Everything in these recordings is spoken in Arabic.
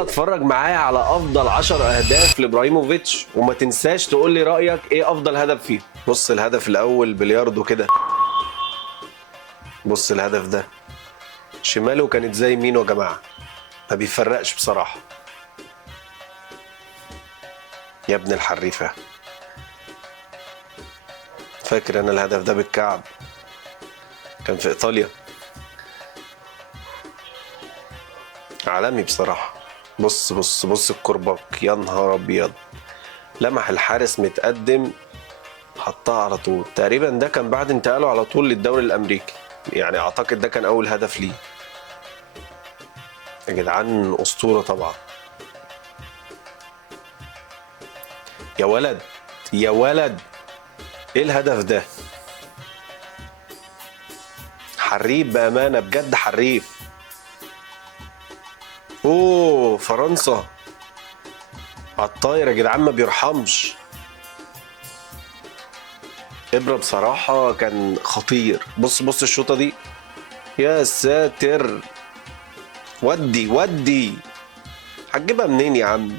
تعالى اتفرج معايا على افضل 10 اهداف لابراهيموفيتش، وما تنساش تقول لي رايك ايه افضل هدف فيه. بص الهدف الاول بلياردو كده، بص الهدف ده شماله كانت زي يمينه يا جماعه، ما بيفرقش بصراحه. يا ابن الحريفه، فاكر انا الهدف ده بالكعب، كان في ايطاليا، عالمي بصراحه. بص بص بص الكرباك، يا نهار ابيض، لمح الحارس متقدم حطها على طول. تقريبا ده كان بعد انتقاله على طول للدوري الامريكي، يعني اعتقد ده كان اول هدف ليه. يا جدعان اسطوره طبعا. يا ولد يا ولد، ايه الهدف ده؟ حريف بامانه، بجد حريف. اوه فرنسا على الطاير يا جدعان، ما بيرحمش. ابره بصراحه كان خطير. بص بص الشوطه دي، يا ساتر، ودي ودي، هتجيبها منين يا عم؟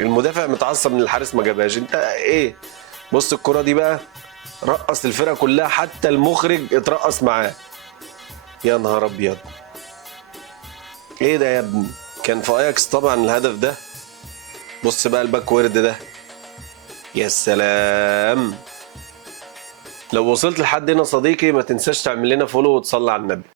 المدافع متعصب من الحارس ما جابهاش، انت ايه؟ بص الكرة دي بقى، رقص الفرقة كلها، حتى المخرج اترقص معاه. يا نهار ابيض، ايه ده يا ابني؟ كان في اياكس طبعا الهدف ده. بص بقى الباك وورد ده، يا سلام. لو وصلت لحد هنا صديقي ما تنساش تعمل لنا فولو وتصلي على النبي.